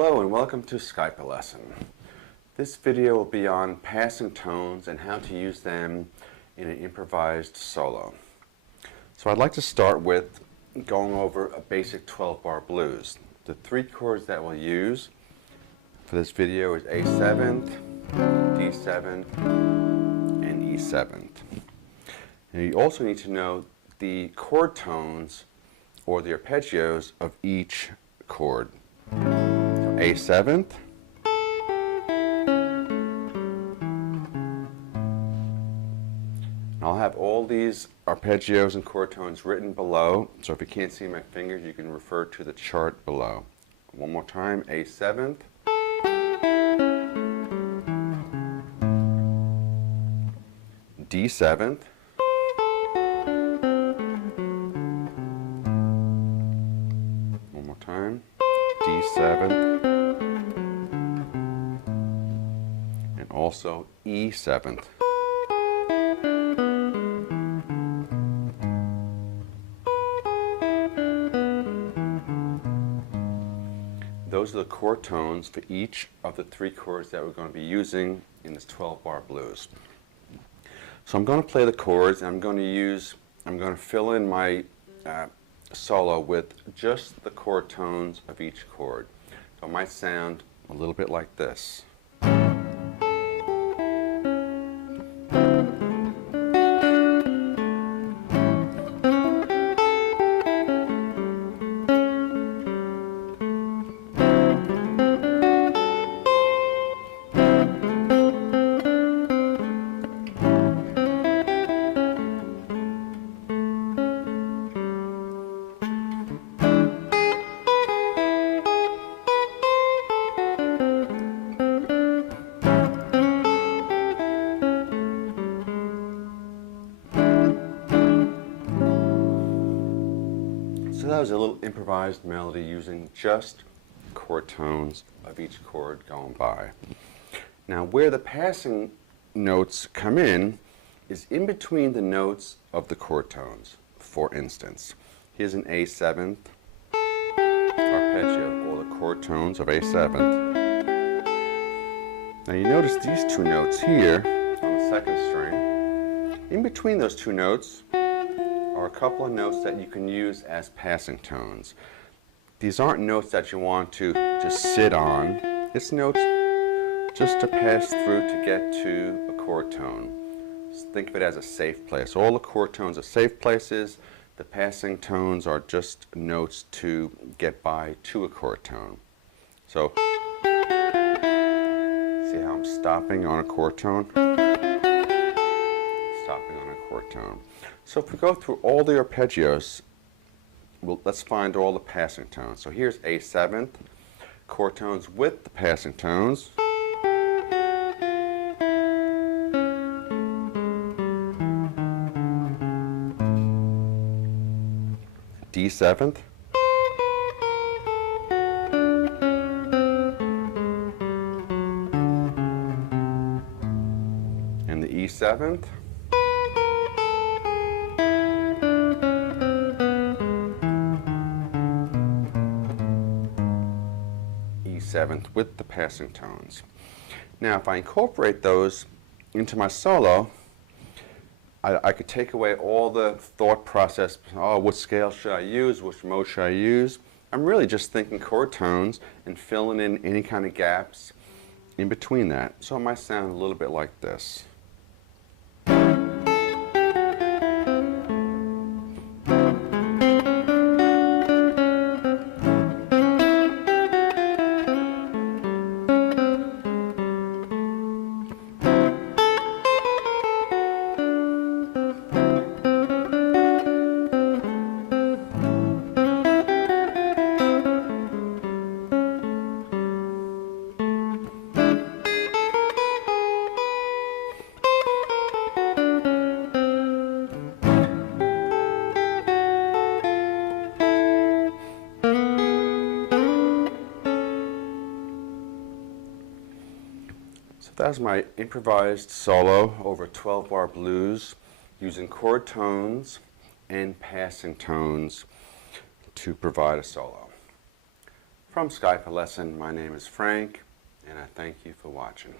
Hello and welcome to Skype lesson. This video will be on passing tones and how to use them in an improvised solo. So I'd like to start with going over a basic 12-bar blues. The three chords that we'll use for this video is A7th, D7th, and E7th. And you also need to know the chord tones or the arpeggios of each chord. So A7th, I'll have all these arpeggios and chord tones written below, so if you can't see my fingers you can refer to the chart below. One more time, A7th, D7th, one more time, D7th, and also E7th. Those are the chord tones for each of the three chords that we're going to be using in this 12-bar blues. So I'm going to play the chords, and I'm going to fill in my solo with just the chord tones of each chord. So it might sound a little bit like this. So that was a little improvised melody using just chord tones of each chord going by. Now where the passing notes come in is in between the notes of the chord tones. For instance, here's an A7th arpeggio, or the chord tones of A7th. Now you notice these two notes here on the second string. In between those two notes are a couple of notes that you can use as passing tones. These aren't notes that you want to just sit on. It's notes just to pass through to get to a chord tone. Just think of it as a safe place. All the chord tones are safe places. The passing tones are just notes to get by to a chord tone. So, see how I'm stopping on a chord tone? Stopping on a chord tone. So if we go through all the arpeggios, let's find all the passing tones. So here's A7th, chord tones with the passing tones. D7th. And the E7th. E7th with the passing tones. Now if I incorporate those into my solo, I could take away all the thought process, oh, what scale should I use, which mode should I use? I'm really just thinking chord tones and filling in any kind of gaps in between that. So it might sound a little bit like this. That's my improvised solo over 12-bar blues using chord tones and passing tones to provide a solo. From Skype lesson, my name is Frank, and I thank you for watching.